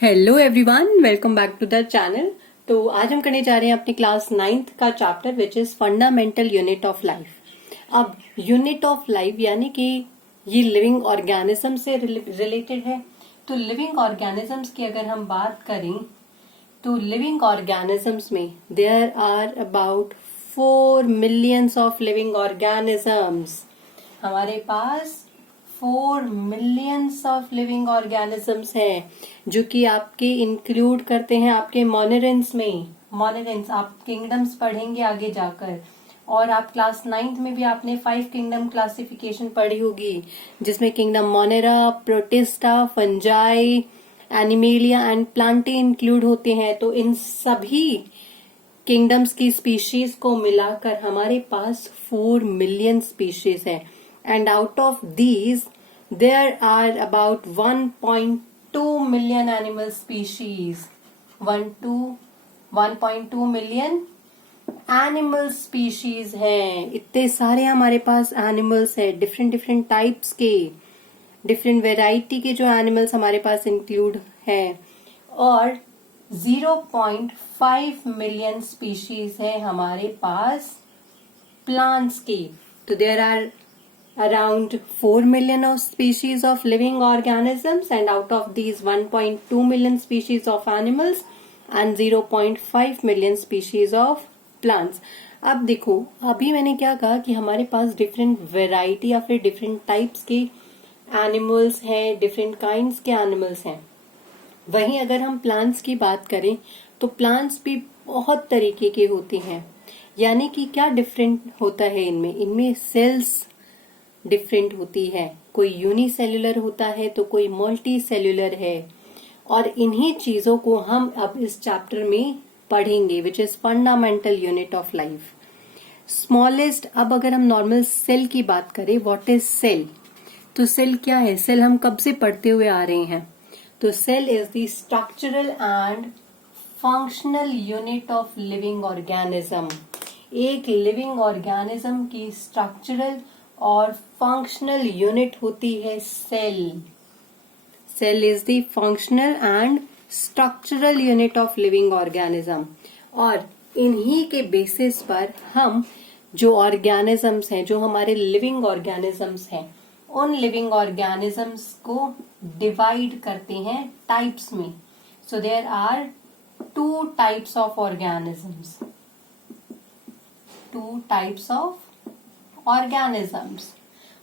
Hello everyone, welcome back to the channel. तो आज हम करने जा रहे हैं अपनी क्लास 9th का chapter which is fundamental unit of life. अब यूनिट ऑफ लाइफ यानी कि ये लिविंग ऑर्गेनिज्म से रिलेटेड है। तो लिविंग ऑर्गेनिजम्स की अगर हम बात करें तो लिविंग ऑर्गेनिजम्स में there are about 4 millions of living organisms. हमारे पास 4 मिलियंस ऑफ लिविंग ऑर्गेनिजम्स हैं जो कि आपके इंक्लूड करते हैं आपके मोनेरेंस में। मोनेरेंस आप किंगडम्स पढ़ेंगे आगे जाकर, और आप क्लास 9th में भी आपने 5 किंगडम क्लासिफिकेशन पढ़ी होगी जिसमें kingdom Monera, protista, fungi, animalia and Plantae include होते हैं। तो इन सभी किंगडम्स की स्पीशीज को मिलाकर हमारे पास 4 मिलियन स्पीशीज है। And out of these, there are about 1.2 million animal species. 1.2 million animal species हैं। इतने सारे हमारे पास एनिमल्स है, डिफरेंट डिफरेंट टाइप्स के, डिफरेंट वेराइटी के जो एनिमल्स हमारे पास इंक्लूड हैं। और 0.5 मिलियन स्पीशीज है हमारे पास प्लांट्स की। तो there are around 4 million of species of living organisms, and out of these 1.2 million species of animals and 0.5 million species of plants. अब देखो, अभी मैंने क्या कहा कि हमारे पास डिफरेंट वेराइटी या फिर डिफरेंट टाइप्स के एनिमल्स हैं, डिफरेंट काइंड्स के एनिमल्स हैं। वहीं अगर हम प्लांट्स की बात करें तो प्लांट्स भी बहुत तरीके के होते हैं। यानी कि क्या डिफरेंट होता है इनमें सेल्स डिफरेंट होती है। कोई यूनिसेल्युलर होता है तो कोई मल्टी सेल्युलर है, और इन्हीं चीजों को हम अब इस चैप्टर में पढ़ेंगे which is fundamental unit of life. Smallest, अब अगर हम नॉर्मल सेल की बात करें, व्हाट इज सेल? तो सेल क्या है? सेल हम कब से पढ़ते हुए आ रहे हैं। तो cell is the structural and functional unit of living organism. एक लिविंग ऑर्गेनिज्म की स्ट्रक्चरल और फंक्शनल यूनिट होती है cell. Cell is the functional and structural unit of living organism, और इन्हीं के बेसिस पर हम जो ऑर्गेनिजम्स हैं, जो हमारे लिविंग ऑर्गेनिजम्स हैं, उन लिविंग ऑर्गेनिजम्स को डिवाइड करते हैं टाइप्स में। So there are 2 types of organisms, 2 types of organisms.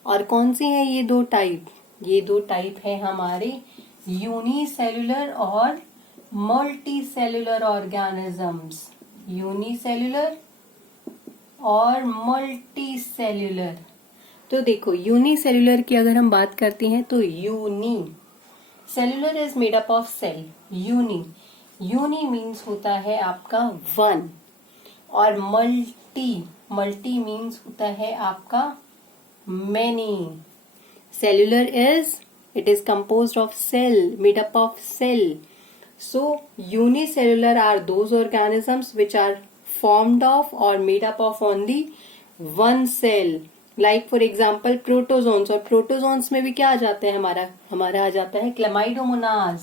और कौन सी है ये 2 टाइप? ये 2 टाइप है हमारे यूनिसेल्युलर और मल्टी सेल्युलर ऑर्गेनिजम्स। यूनिसेल्युलर और मल्टी सेल्युलर। तो देखो, यूनिसेल्युलर की अगर हम बात करते हैं तो unicellular is made up of cell. Uni means होता है आपका 1, और मल्टी मीन्स होता है आपका many. Cellular it is composed of cell, made up of cell. So unicellular are those organisms which are formed of or made up of only one cell. Like for example protozoans, और protozoans में भी क्या आ जाता है हमारा आ जाता है क्लेमाइडोमोनाज।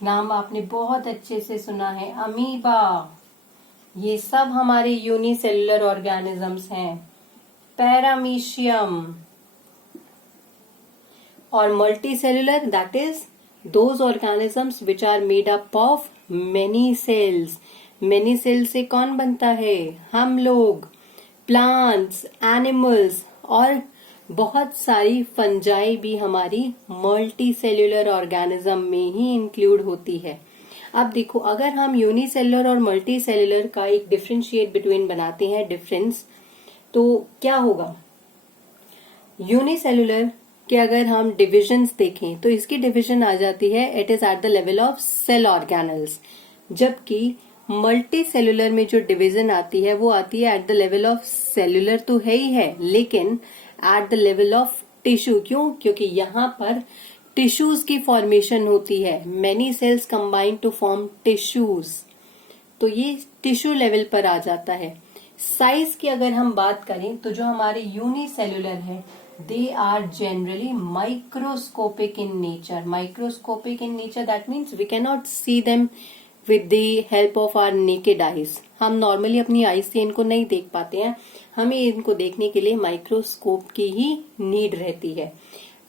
नाम आपने बहुत अच्छे से सुना है। अमीबा, ये सब हमारे यूनिसेल्युलर ऑर्गेनिजम्स हैं। पैरामीशियम, और multicellular that is those organisms which are made up of many cells. Many cell से कौन बनता है? हम लोग, प्लांट्स, एनिमल्स, और बहुत सारी फंजाई भी हमारी मल्टीसेल्युलर ऑर्गेनिज्म में ही इंक्लूड होती है। अब देखो, अगर हम यूनिसेल्युलर और मल्टी सेल्युलर का एक डिफरेंशिएट बिटवीन बनाते हैं डिफरेंस, तो क्या होगा? यूनिसेल्युलर के अगर हम डिविजन्स देखें तो इसकी डिविजन आ जाती है it is at the level of cell organelles, जबकि मल्टी सेल्युलर में जो डिविजन आती है वो आती है at the level of cellular तो है ही है, लेकिन at the level of tissue. क्यों? क्योंकि यहाँ पर टिश्यूज की फॉर्मेशन होती है। Many cells combine to form tissues, तो ये टिश्यू लेवल पर आ जाता है। साइज की अगर हम बात करें तो जो हमारे यूनिसेल्युलर है they are generally microscopic in nature. Microscopic in nature, that means we cannot see them with the help of our naked eyes. हम नॉर्मली अपनी आईज से इनको नहीं देख पाते हैं, हमें इनको देखने के लिए माइक्रोस्कोप की ही नीड रहती है.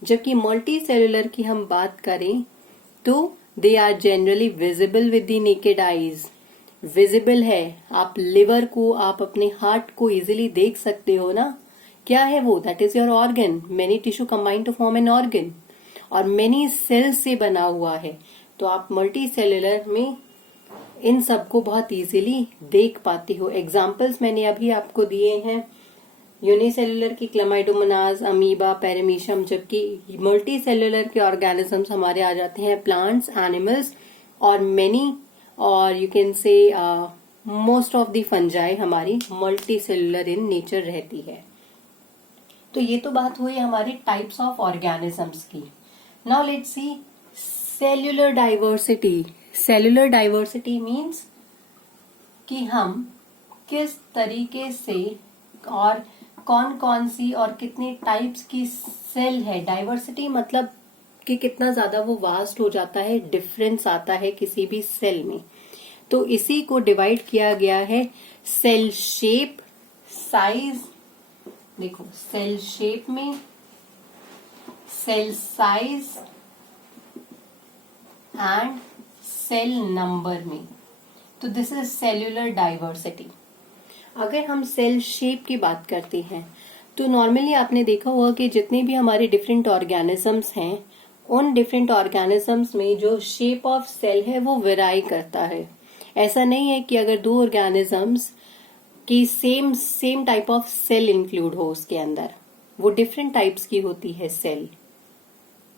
जबकि मल्टी सेलुलर की हम बात करें तो they are generally visible with the naked eyes. Visible है, आप लिवर को, आप अपने हार्ट को इजिली देख सकते हो ना. क्या है वो? That is your organ. Many tissue combine to form an organ, और मेनी सेल्स से बना हुआ है. तो आप मल्टी सेलुलर में इन सबको बहुत इजीली देख पाते हो. एग्जाम्पल्स मैंने अभी आपको दिए हैं यूनिसेलुलर की क्लेमाइडोमोनास, अमीबा, पैरामीशियम. जबकि मल्टी सेलुलर के ऑर्गेनिजम्स हमारे आ जाते हैं प्लांट्स, एनिमल्स और मेनी, और you can say most of the fungi हमारी मल्टी सेलुलर इन नेचर रहती है. तो ये तो बात हुई हमारे टाइप्स ऑफ ऑर्गेनिजम्स की. Now let's see cellular diversity. Cellular diversity means कि हम किस तरीके से और कौन कौन सी और कितने टाइप्स की सेल है. डाइवर्सिटी मतलब कि कितना ज्यादा वो वास्ट हो जाता है, डिफरेंस आता है किसी भी सेल में. तो इसी को डिवाइड किया गया है सेल शेप, साइज. देखो सेल शेप में, cell size and cell number में. तो दिस इज सेल्यूलर डाइवर्सिटी. अगर हम सेल शेप की बात करते हैं तो नॉर्मली आपने देखा होगा कि जितने भी हमारे डिफरेंट ऑर्गेनिजम्स हैं, उन डिफरेंट ऑर्गेनिजम्स में जो शेप ऑफ सेल है वो वेराई करता है. ऐसा नहीं है कि अगर दो ऑर्गेनिजम्स की same type of cell include हो उसके अंदर, वो डिफरेंट टाइप्स की होती है सेल.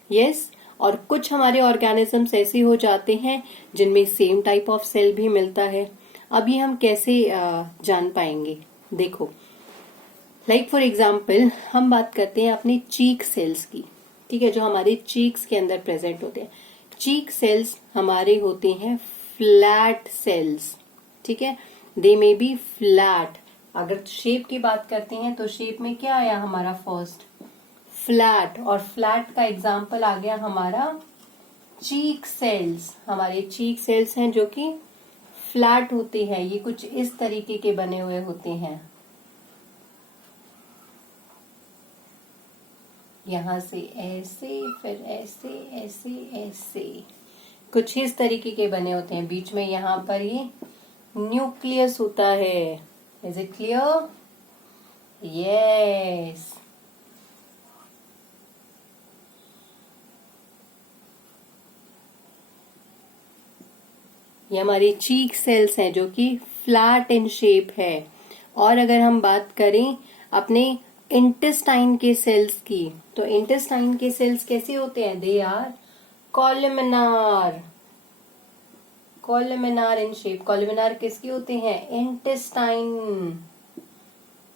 यस. और कुछ हमारे ऑर्गेनिजम्स ऐसे हो जाते हैं जिनमें सेम टाइप ऑफ सेल भी मिलता है. अभी हम कैसे जान पाएंगे? देखो, लाइक फॉर एग्जाम्पल हम बात करते हैं अपने चीक सेल्स की. ठीक है, जो हमारे चीक्स के अंदर प्रेजेंट होते हैं. चीक सेल्स हमारे होते हैं फ्लैट सेल्स. ठीक है, दे मे बी फ्लैट. अगर शेप की बात करते हैं तो शेप में क्या आया हमारा फर्स्ट? फ्लैट. और फ्लैट का एग्जाम्पल आ गया हमारा चीक सेल्स. हमारे चीक सेल्स हैं जो कि फ्लैट होते हैं. ये कुछ इस तरीके के बने हुए होते हैं. यहां से ऐसे, फिर ऐसे, ऐसे, ऐसे, कुछ इस तरीके के बने होते हैं. बीच में यहां पर ये न्यूक्लियस होता है. Is it clear? यस. ये हमारी चीक सेल्स हैं जो कि फ्लैट इन शेप है. और अगर हम बात करें अपने इंटेस्टाइन के सेल्स की, तो इंटेस्टाइन के सेल्स कैसे होते हैं? They are कॉलमिनार. कॉलमिनार in shape. कॉलमिनार किसके होते हैं? इंटेस्टाइन.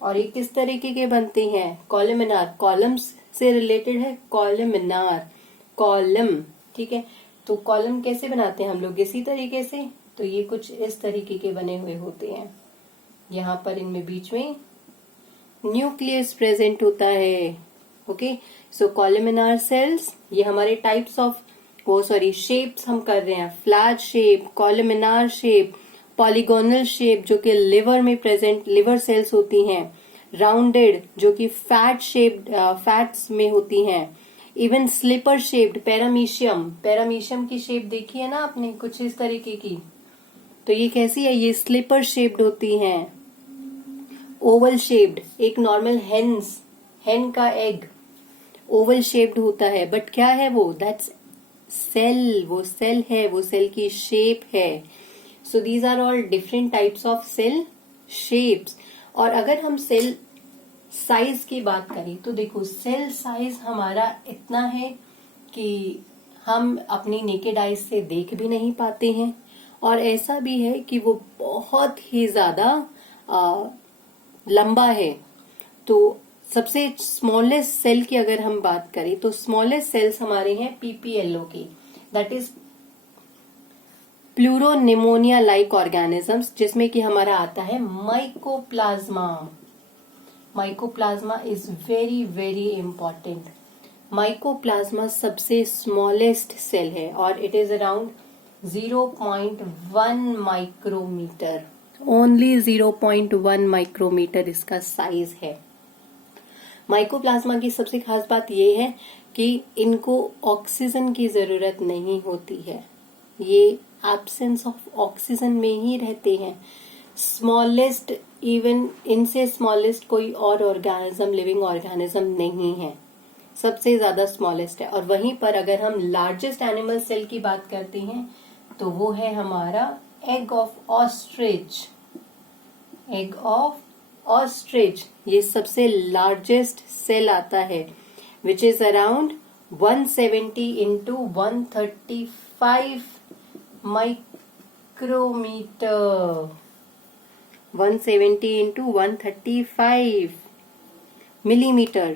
और ये किस तरीके के बनते हैं? कॉलमिनार. कॉलम्स से रिलेटेड है कॉलमिनार. कॉलम. ठीक है, तो कॉलम कैसे बनाते हैं हम लोग? इसी तरीके से. तो ये कुछ इस तरीके के बने हुए होते हैं. यहाँ पर इनमें बीच में न्यूक्लियस प्रेजेंट होता है. ओके, सो कॉलमिनार सेल्स, ये हमारे टाइप्स ऑफ शेप्स हम कर रहे हैं. Flat shape, columnar shape, polygonal shape जो कि लिवर में प्रेजेंट, लिवर सेल्स होती हैं. राउंडेड जो कि फैट शेप, फैट्स में होती हैं. Even slipper shaped, paramecium. Paramecium की शेप देखी है ना आपने, कुछ इस तरीके की. तो ये कैसी है? ये स्लिपर शेप्ड होती हैं. ओवल शेप्ड, एक नॉर्मल हेन का एग ओवल शेप्ड होता है. बट क्या है वो? That's cell. वो सेल है, वो सेल की शेप है. So these are all different types of cell shapes. और अगर हम सेल साइज की बात करें तो देखो, सेल साइज हमारा इतना है कि हम अपनी नेकेड आइज से देख भी नहीं पाते हैं. और ऐसा भी है कि वो बहुत ही ज्यादा लंबा है. तो सबसे स्मॉलेस्ट सेल की अगर हम बात करें तो स्मॉलेस्ट सेल्स हमारे हैं पीपीएलओ की. That is pleuropneumonia like organisms, जिसमें कि हमारा आता है mycoplasma. mycoplasma is very very important. mycoplasma सबसे smallest cell है और it is around 0.1 micrometre, only 0.1 micrometre इसका साइज है. माइकोप्लाज्मा की सबसे खास बात यह है कि इनको ऑक्सीजन की जरूरत नहीं होती है, ये एब्सेंस ऑफ ऑक्सीजन में ही रहते हैं. स्मॉलेस्ट, इवन इनसे स्मॉलेस्ट कोई और ऑर्गेनिज्म, लिविंग ऑर्गेनिज्म नहीं है, सबसे ज्यादा स्मॉलेस्ट है. और वहीं पर अगर हम लार्जेस्ट एनिमल सेल की बात करते हैं तो वो है हमारा egg of ostrich. Egg of ostrich ये सबसे लार्जेस्ट सेल आता है, which is around 170 into 135 micrometre. 170 into 135 millimetre.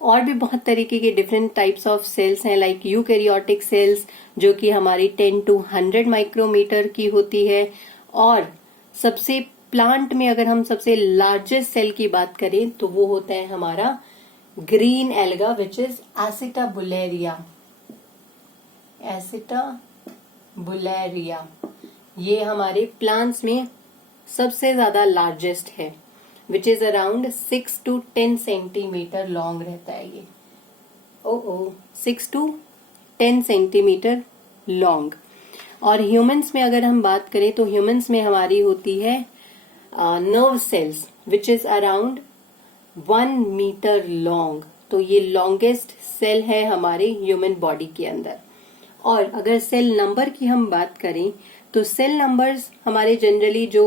और भी बहुत तरीके के डिफरेंट टाइप्स ऑफ सेल्स हैं, लाइक यूकैरियोटिक सेल्स जो कि हमारी 10 to 100 माइक्रोमीटर की होती है. और सबसे प्लांट में अगर हम सबसे लार्जेस्ट सेल की बात करें तो वो होता है हमारा ग्रीन एल्गा, विच इज एसिटाबुलेरिया. एसिटाबुलेरिया ये हमारे प्लांट्स में सबसे ज्यादा लार्जेस्ट है, which is around 6 to 10 centimetre long रहता है ये. 6 to 10 सेंटीमीटर लॉन्ग. और ह्यूमंस में अगर हम बात करें तो ह्यूमंस में हमारी होती है nerve cells, which is around 1 metre long. तो ये लॉन्गेस्ट सेल है हमारे ह्यूमन बॉडी के अंदर. और अगर सेल नंबर की हम बात करें तो सेल नंबर्स हमारे जनरली जो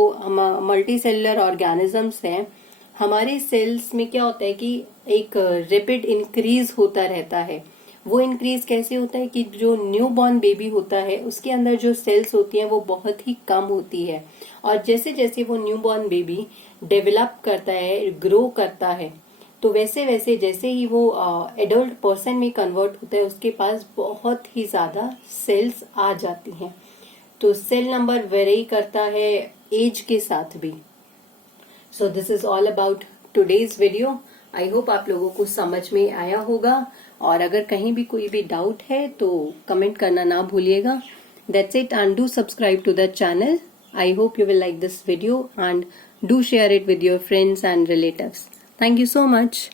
मल्टी सेलुलर ऑर्गेनिजम्स हैं, हमारे सेल्स में क्या होता है कि एक रैपिड इंक्रीज होता रहता है. वो इंक्रीज कैसे होता है कि जो न्यू बॉर्न बेबी होता है उसके अंदर जो सेल्स होती हैं वो बहुत ही कम होती है. और जैसे जैसे वो न्यू बॉर्न बेबी डेवलप करता है, ग्रो करता है, तो वैसे वैसे जैसे ही वो एडल्ट पर्सन में कन्वर्ट होता है उसके पास बहुत ही ज्यादा सेल्स आ जाती हैं. तो सेल नंबर वेरी करता है एज के साथ भी. So this is all about today's video. I hope आप लोगों को समझ में आया होगा. और अगर कहीं भी कोई भी डाउट है तो कमेंट करना ना भूलिएगा. That's it, and do subscribe to the channel. I hope you will like this video and do share it with your friends and relatives. Thank you so much.